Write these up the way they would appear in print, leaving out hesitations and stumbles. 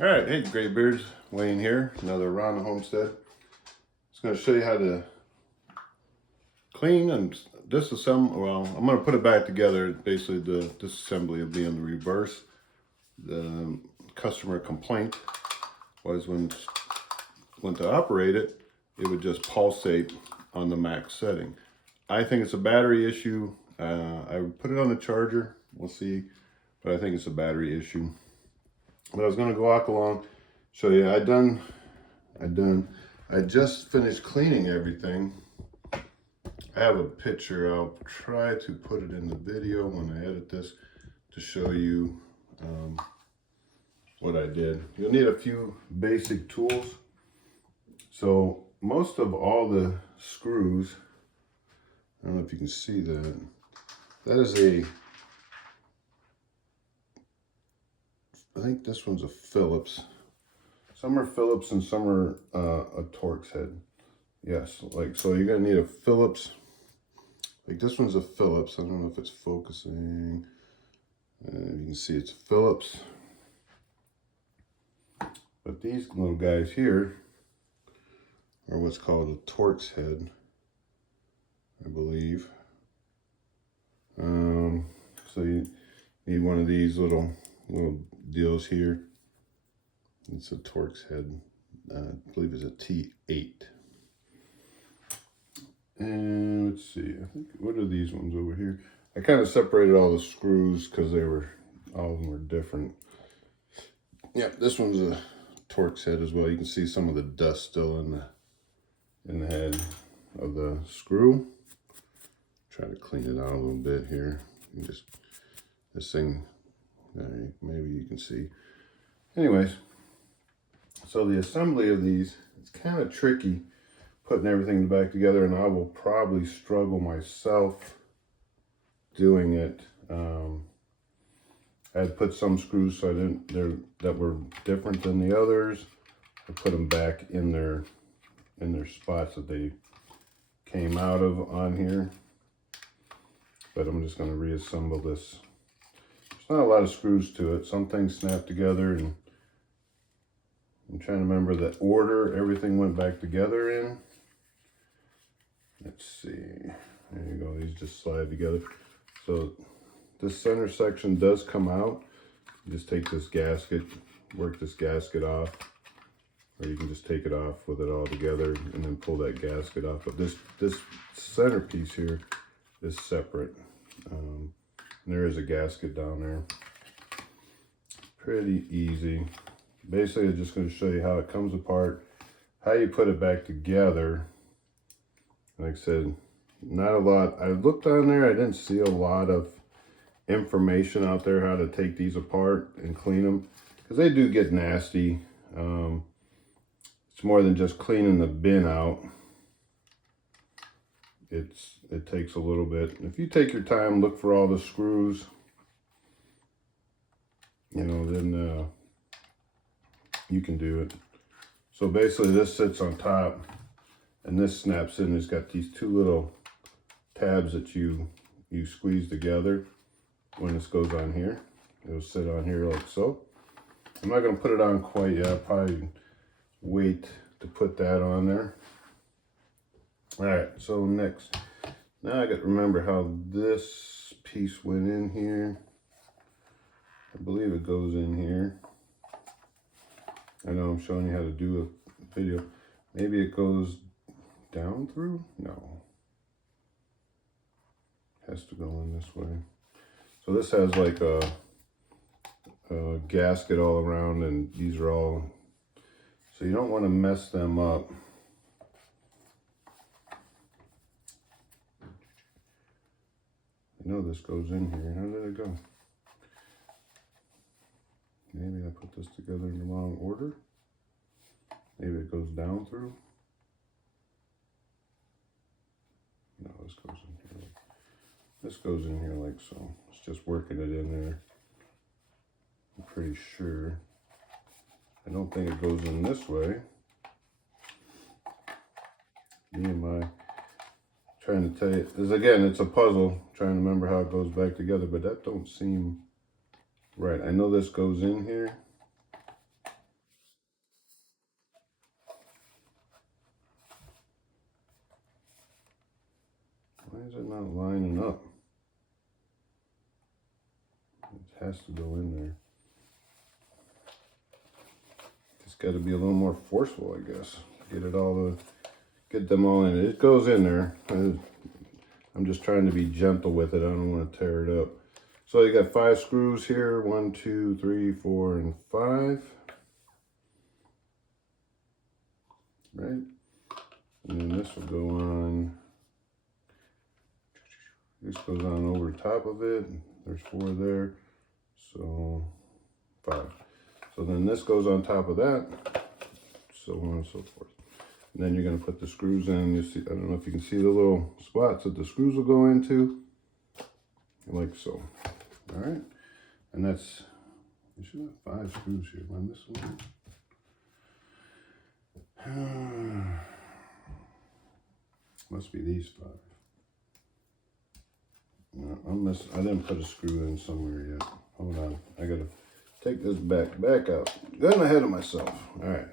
All right, hey Graybeards, Wayne here, another Around the Homestead. Just going to show you how to clean and disassemble. Well, I'm going to put it back together. Basically, the disassembly will be in the reverse. The customer complaint was when to operate it, it would just pulsate on the max setting. I think it's a battery issue. I would put it on the charger. We'll see, but I think it's a battery issue. But I was going to go walk along, show you. I just finished cleaning everything. I have a picture. I'll try to put it in the video when I edit this to show you what I did. You'll need a few basic tools. So most of all the screws, I don't know if you can see that. That is I think this one's a Phillips. Some are Phillips and some are a Torx head. Yes, like, so you're gonna need a Phillips. Like this one's a Phillips. I don't know if it's focusing. You can see it's Phillips. But these little guys here are what's called a Torx head, I believe. So you need one of these little deals here. It's a Torx head. I believe it's a T8. And let's see, I think, what are these ones over here? I kind of separated all the screws because all of them were different. Yeah, this one's a Torx head as well. You can see some of the dust still in the head of the screw. Try to clean it out a little bit here. You just, this thing, maybe you can see. Anyways, so the assembly of these, it's kind of tricky putting everything back together, and I will probably struggle myself doing it. I had put some screws so that were different than the others. I put them back in their spots that they came out of on here. But I'm just going to reassemble this. There's not a lot of screws to it. Some things snap together, and I'm trying to remember the order everything went back together in. Let's see. There you go. These just slide together. So this center section does come out. You just take this gasket, work this gasket off, or you can just take it off with it all together and then pull that gasket off. But this center piece here is separate. There is a gasket down there. Pretty easy. Basically, I'm just going to show you how it comes apart, how you put it back together. Like I said, not a lot. I looked on there, I didn't see a lot of information out there how to take these apart and clean them, because they do get nasty. It's more than just cleaning the bin out. It takes a little bit. If you take your time, look for all the screws, you know, then you can do it. So basically this sits on top and this snaps in. It's got these two little tabs that you squeeze together. When this goes on here, it'll sit on here like so. I'm not going to put it on quite yet. I'll probably wait to put that on there. All right, so next, now I got to remember how this piece went in here. I believe it goes in here. I know I'm showing you how to do a video. Maybe it goes down through? No. It has to go in this way. So this has like a gasket all around, and these are all, so you don't want to mess them up. I know this goes in here. How did it go? Maybe I put this together in the wrong order. Maybe it goes down through. No, this goes in here. This goes in here like so. It's just working it in there. I'm pretty sure. I don't think it goes in this way. Am I trying to tell you? Because again, it's a puzzle. Trying to remember how it goes back together, but that don't seem right. I know this goes in here. has to go in there. Just got to be a little more forceful, I guess. Get them all in. It goes in there. I'm just trying to be gentle with it. I don't want to tear it up. So you got 5 screws here. 1, 2, 3, 4, and 5. Right? And then this will go on. This goes on over the top of it. There's 4 there. So 5. So then this goes on top of that. So on and so forth. And then you're going to put the screws in. You see, I don't know if you can see the little spots that the screws will go into. Like so. All right. And that's, you should have 5 screws here. Am I missing one? Must be these 5. No, I didn't put a screw in somewhere yet. Hold on. I got to take this back out. Getting ahead of myself. All right.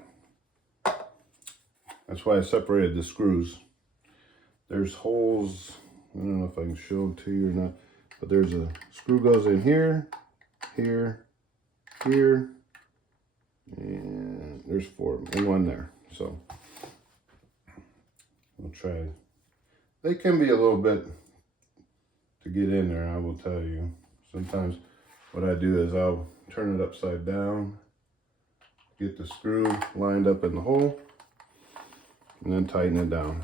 That's why I separated the screws. There's holes. I don't know if I can show them to you or not, but there's a screw goes in here, here, here, and there's 4 of them, and 1 there. So I'll try. They can be a little bit to get in there, I will tell you. Sometimes what I do is I'll turn it upside down, get the screw lined up in the hole, and then tighten it down.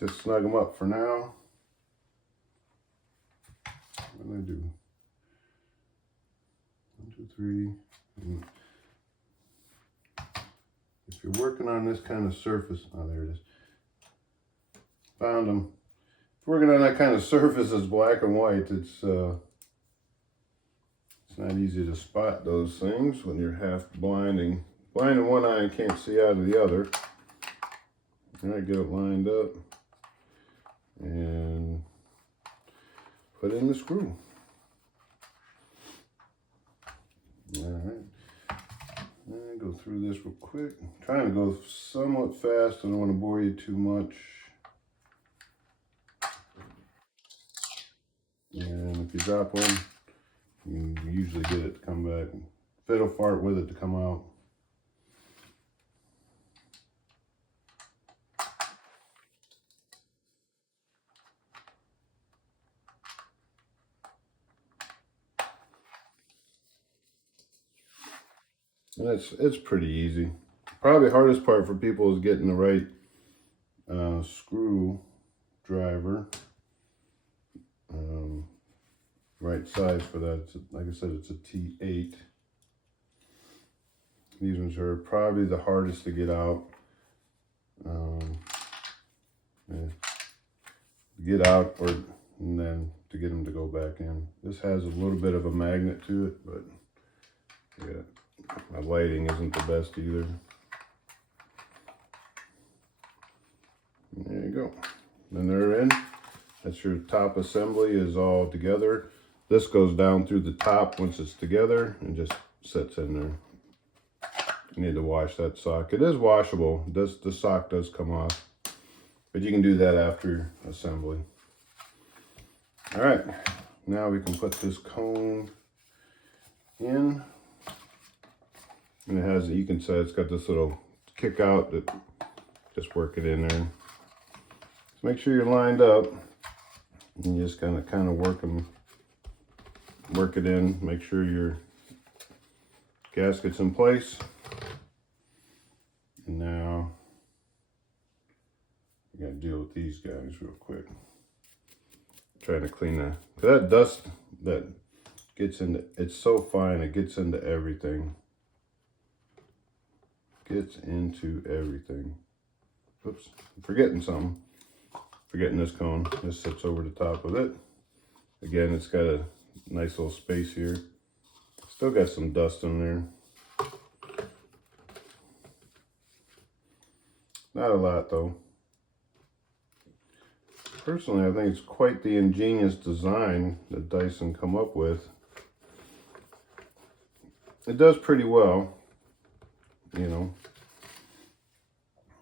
Just snug them up for now. What do I do? 1, 2, 3. If you're working on this kind of surface, oh, there it is. Found them. If you're working on that kind of surface that's black and white, it's not easy to spot those things when you're half blinding. Blind in one eye and can't see out of the other. All right, get it lined up and put in the screw. All right, and go through this real quick. I'm trying to go somewhat fast. I don't want to bore you too much. And if you drop one, you usually get it to come back. Fiddle fart with it to come out. And it's pretty easy. Probably the hardest part for people is getting the right screw driver, right size for that. Like I said, it's a T8. These ones are probably the hardest to get out. And then to get them to go back in. This has a little bit of a magnet to it, but yeah, my lighting isn't the best either. There you go. Then they're in. That's your top assembly is all together. This goes down through the top once it's together and just sits in there. You need to wash that sock. It is washable. The sock does come off, but you can do that after assembly. All right, now we can put this cone in. And it has, you can see it's got this little kick out that just work it in there. So make sure you're lined up. And you just kind of work it in. Make sure your gasket's in place. And now you gotta deal with these guys real quick. Trying to clean that dust that gets into, it's so fine, it gets into everything. Gets into everything. Oops, I'm forgetting something. Forgetting this cone. This sits over the top of it. Again, it's got a nice little space here. Still got some dust in there. Not a lot though. Personally, I think it's quite the ingenious design that Dyson come up with. It does pretty well, you know.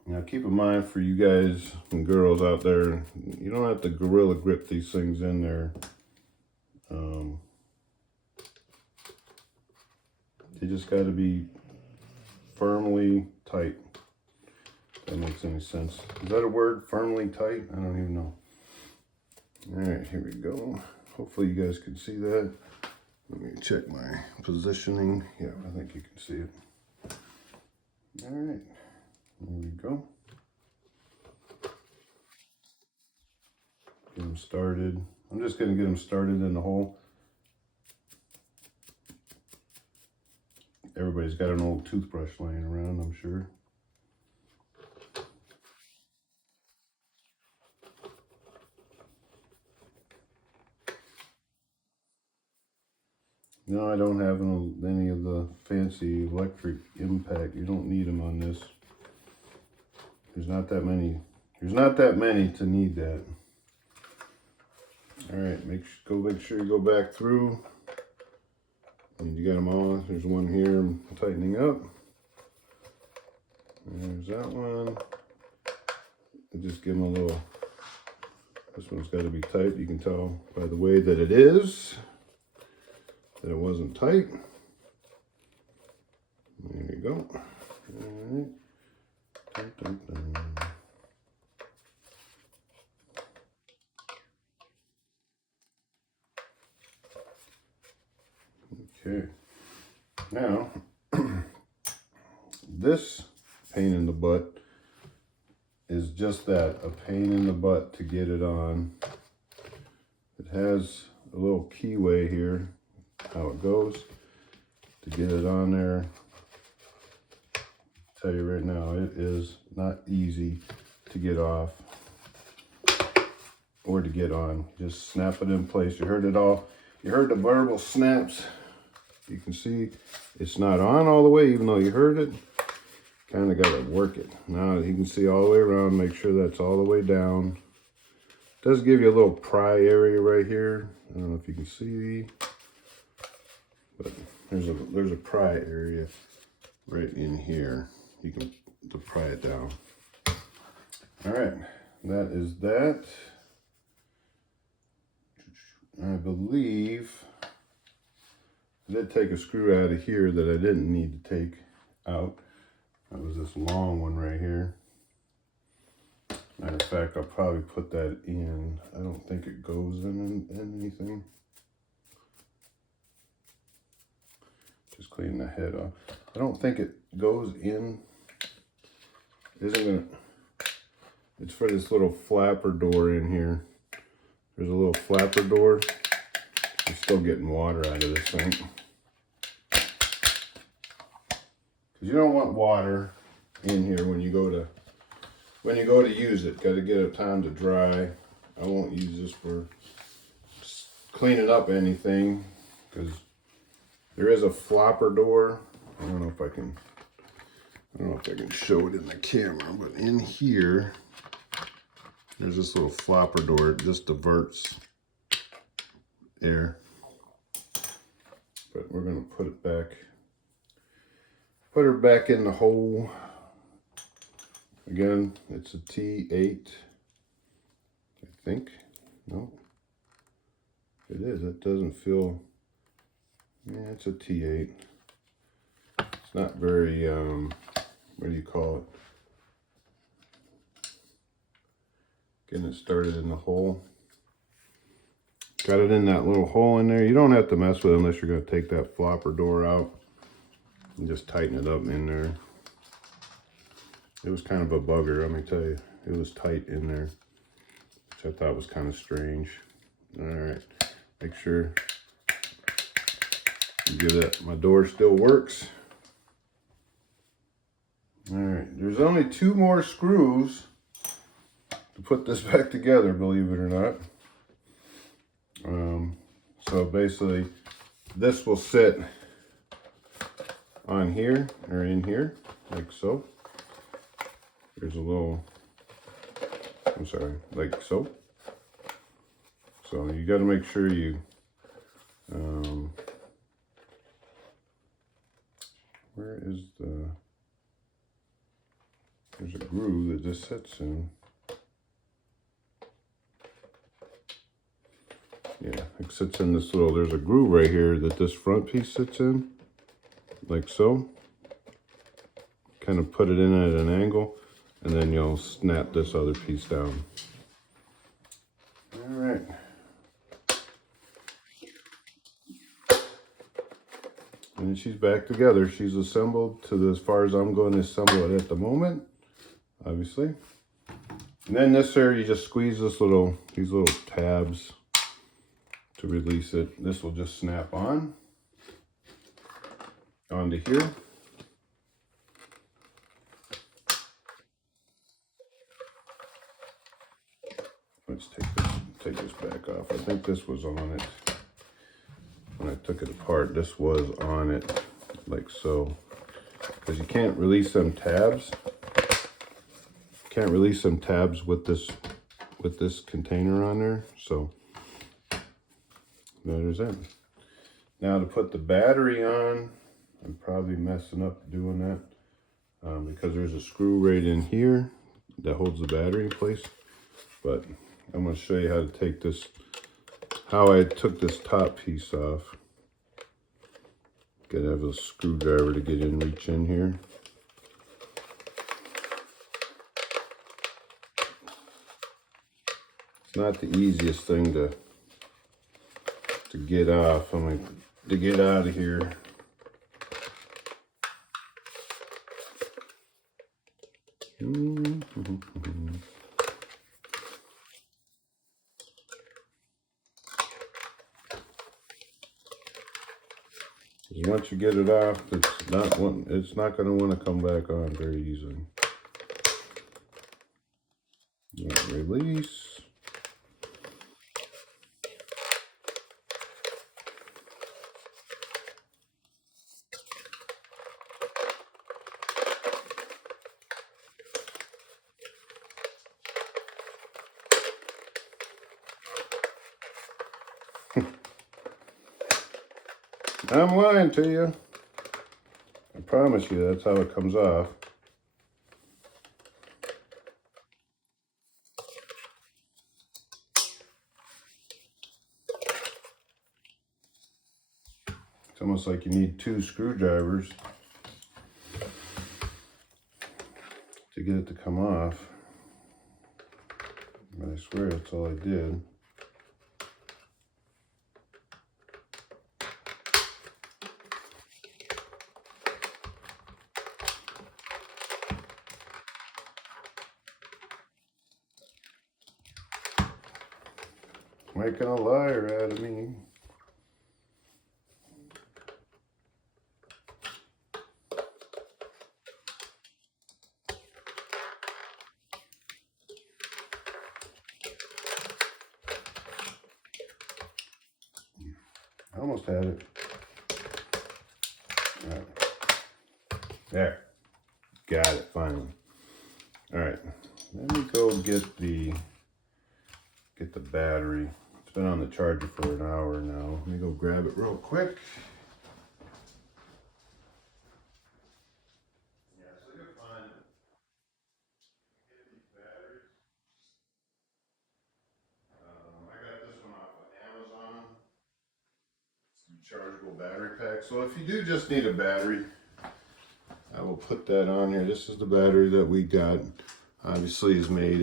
Now keep in mind for you guys and girls out there, you don't have to gorilla grip these things in there They just got to be firmly tight. If that makes any sense. Is that a word? Firmly tight? I don't even know. All right, here we go. Hopefully you guys can see that. Let me check my positioning. Yeah, I think you can see it. All right, here we go. Get them started. I'm just going to get them started in the hole. Everybody's got an old toothbrush laying around, I'm sure. No, I don't have any of the fancy electric impact. You don't need them on this. There's not that many. There's not that many to need that. All right, make sure you go back through. And you got them all. There's one here I'm tightening up. There's that one. I just give them a little. This one's got to be tight. You can tell by the way that it is that it wasn't tight. There you go. All right. Dun, dun, dun. Okay. Now, this pain in the butt is just that, a pain in the butt to get it on. It has a little keyway here, how it goes to get it on there. I'll tell you right now, it is not easy to get off or to get on. Just snap it in place. You heard it all. You heard the verbal snaps. You can see it's not on all the way, even though you heard it. Kind of got to work it. Now you can see all the way around, make sure that's all the way down. It does give you a little pry area right here. I don't know if you can see, but there's a pry area right in here. You can pry it down. All right, that is that. I believe I did take a screw out of here that I didn't need to take out. That was this long one right here. Matter of fact, I'll probably put that in. I don't think it goes in anything. Just clean the head off. I don't think it goes in. It's for this little flapper door in here. There's a little flapper door. I'm still getting water out of this thing. You don't want water in here when you go to use it. Got to get it time to dry. I won't use this for cleaning up anything because there is a flopper door. I don't know if I can show it in the camera, but in here there's this little flopper door. It just diverts air. But we're gonna put it back. Put her back in the hole. Again, it's a T8, I think. No, it is. It doesn't feel, yeah, it's a T8. It's not very, what do you call it? Getting it started in the hole. Got it in that little hole in there. You don't have to mess with it unless you're going to take that flopper door out. And just tighten it up in there. It was kind of a bugger, let me tell you. It was tight in there, which I thought was kind of strange. All right, make sure you give that. My door still works. All right, there's only 2 more screws to put this back together, believe it or not. So basically, this will sit on here or in here like so. There's a little, I'm sorry, like so. So you got to make sure you where is there's a groove that this sits in. Yeah, it sits in this little, there's a groove right here that this front piece sits in, like so. Kind of put it in at an angle, and then you'll snap this other piece down. All right. And she's back together. She's assembled to as far as I'm going to assemble it at the moment, obviously. And then this here, you just squeeze these little tabs to release it. This will just snap on onto here. Let's take this back off. I think this was on it. When I took it apart, this was on it, like so. Because you can't release them tabs. Can't release them tabs with this container on there. So there's it. Now to put the battery on, I'm probably messing up doing that because there's a screw right in here that holds the battery in place. But I'm going to show you how to take this, how I took this top piece off. Gotta have a screwdriver to get in, reach in here. It's not the easiest thing to get off. I'm like, to get out of here. Once you get it off, it's not going to want to come back on very easily. Release. I'm lying to you. I promise you that's how it comes off. It's almost like you need 2 screwdrivers to get it to come off. But I swear that's all I did. Making a liar out of me. I almost had it. All right. There. Got it, finally. All right. Let me go get the battery. It's been on the charger for an hour now. Let me go grab it real quick. Yeah, so you'll find get these batteries. I got this one off of Amazon. Rechargeable battery pack. So if you do just need a battery, I will put that on here. This is the battery that we got. Obviously, is made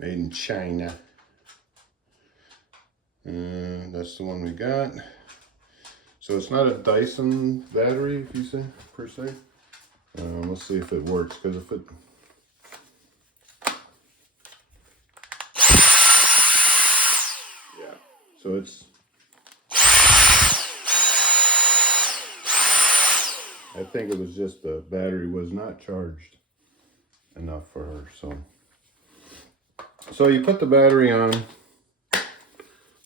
in China. And that's the one we got. So it's not a Dyson battery, if you say, per se. Let's see if it works, because if it... Yeah, so it's... I think it was just the battery was not charged enough for her, so you put the battery on.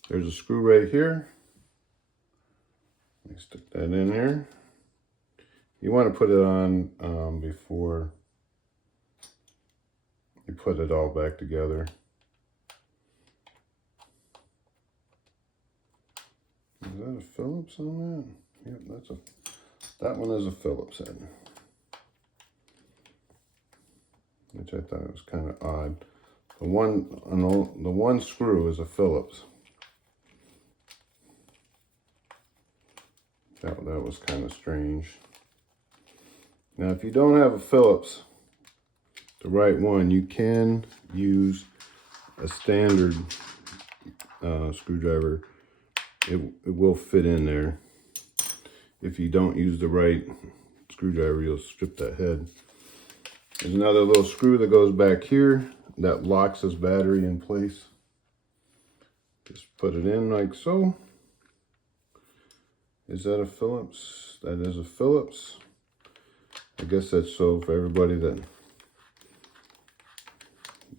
There's a screw right here. Let me stick that in there. You want to put it on before you put it all back together. Is that a Phillips on that? Yep, that one is a Phillips head. Which I thought was kind of odd. The one screw is a Phillips. That was kind of strange. Now, if you don't have a Phillips, the right one, you can use a standard screwdriver. It will fit in there. If you don't use the right screwdriver, you'll strip that head. There's another little screw that goes back here that locks this battery in place. Just put it in like so. Is that a Phillips? That is a Phillips. I guess that's so for everybody that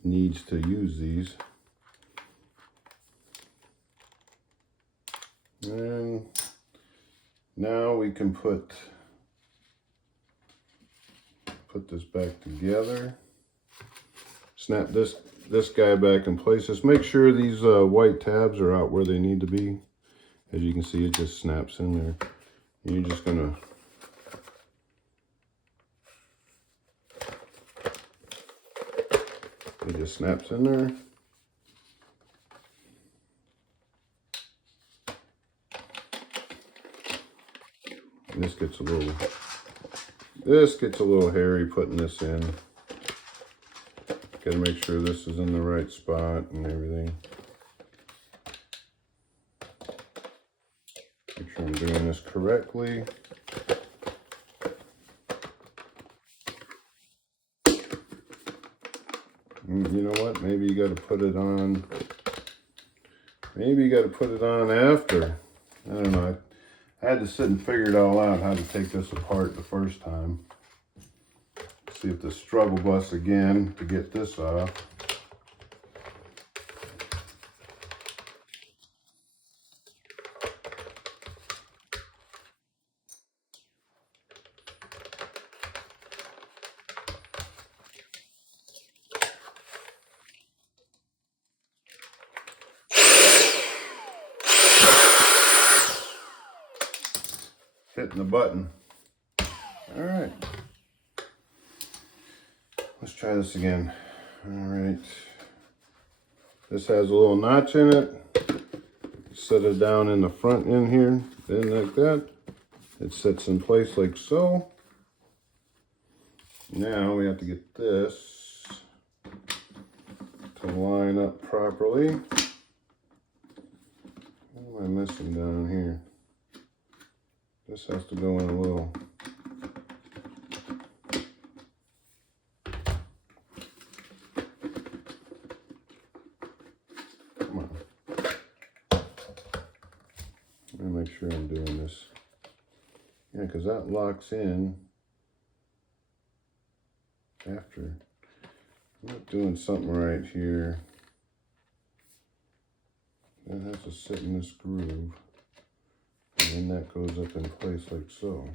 needs to use these. And now we can put this back together. Snap this guy back in place. Just make sure these white tabs are out where they need to be. As you can see, it just snaps in there. And you're just gonna it just snaps in there. And this gets a little hairy putting this in. Gotta make sure this is in the right spot and everything. Make sure I'm doing this correctly. You know what? Maybe you got to put it on. Maybe you got to put it on after. I don't know. I had to sit and figure it all out how to take this apart the first time. See if the struggle bus again to get this off. Hitting the button. All right. Let's try this again. All right. This has a little notch in it. Set it down in the front end here. Then like that. It sits in place like so. Now we have to get this to line up properly. What am I missing down here? This has to go in a little. Come on. Let me make sure I'm doing this. Yeah, because that locks in after. I'm not doing something right here. That has to sit in this groove. And then that goes up in place like so.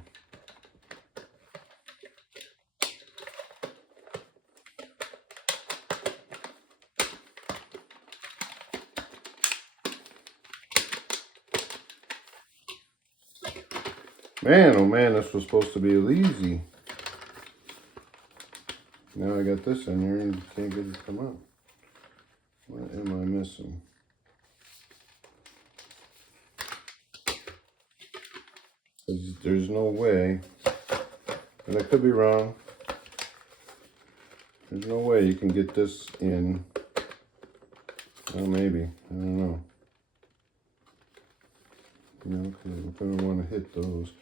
Man, oh man, this was supposed to be easy. Now I got this in here and can't get it to come out. What am I missing? There's no way, and I could be wrong. There's no way you can get this in. Well, maybe, I don't know. You know, because we're gonna want to hit those.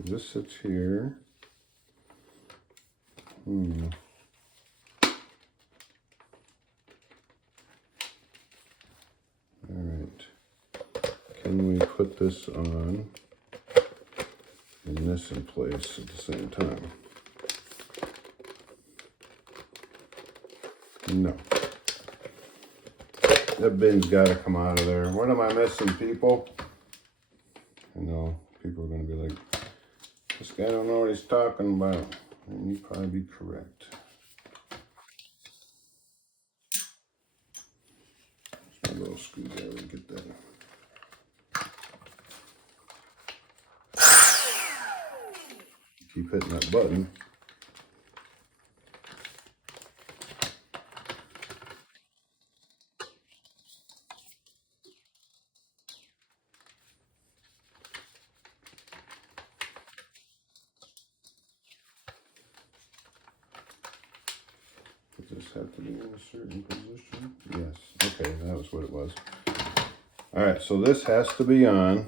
This sits here. Can we put this on and this in place at the same time? No. That bin's got to come out of there. What am I missing, people? I know people are going to be like, this guy don't know what he's talking about. And you'd probably be correct. Just a little screwdriver to get that. Keep hitting that button. Does this have to be in a certain position? Yes. Okay, that was what it was. All right, so this has to be on.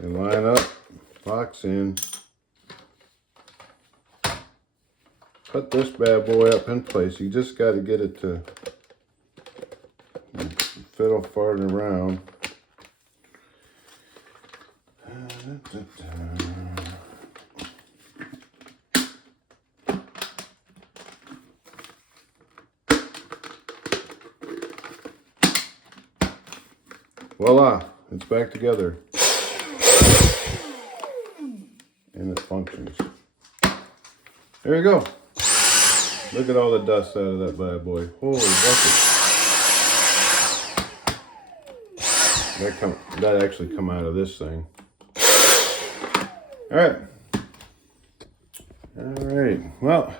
You line up, locks in. Put this bad boy up in place. You just got to get it to fiddle farting around. Voila, it's back together. And it functions. There you go. Look at all the dust out of that bad boy. Holy bucket. That actually come out of this thing. Alright. Alright. Well,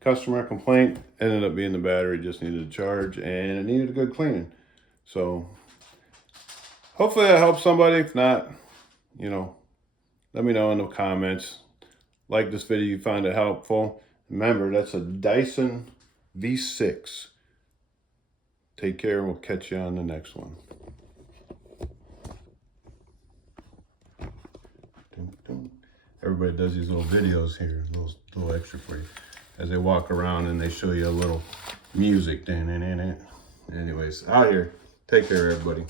customer complaint ended up being the battery just needed a charge and it needed a good cleaning. So hopefully that helps somebody. If not, you know, let me know in the comments. Like this video, you found it helpful. Remember, that's a Dyson V6. Take care, and we'll catch you on the next one. Everybody does these little videos here, little extra for you, as they walk around and they show you a little music. Anyways, out here. Take care, everybody.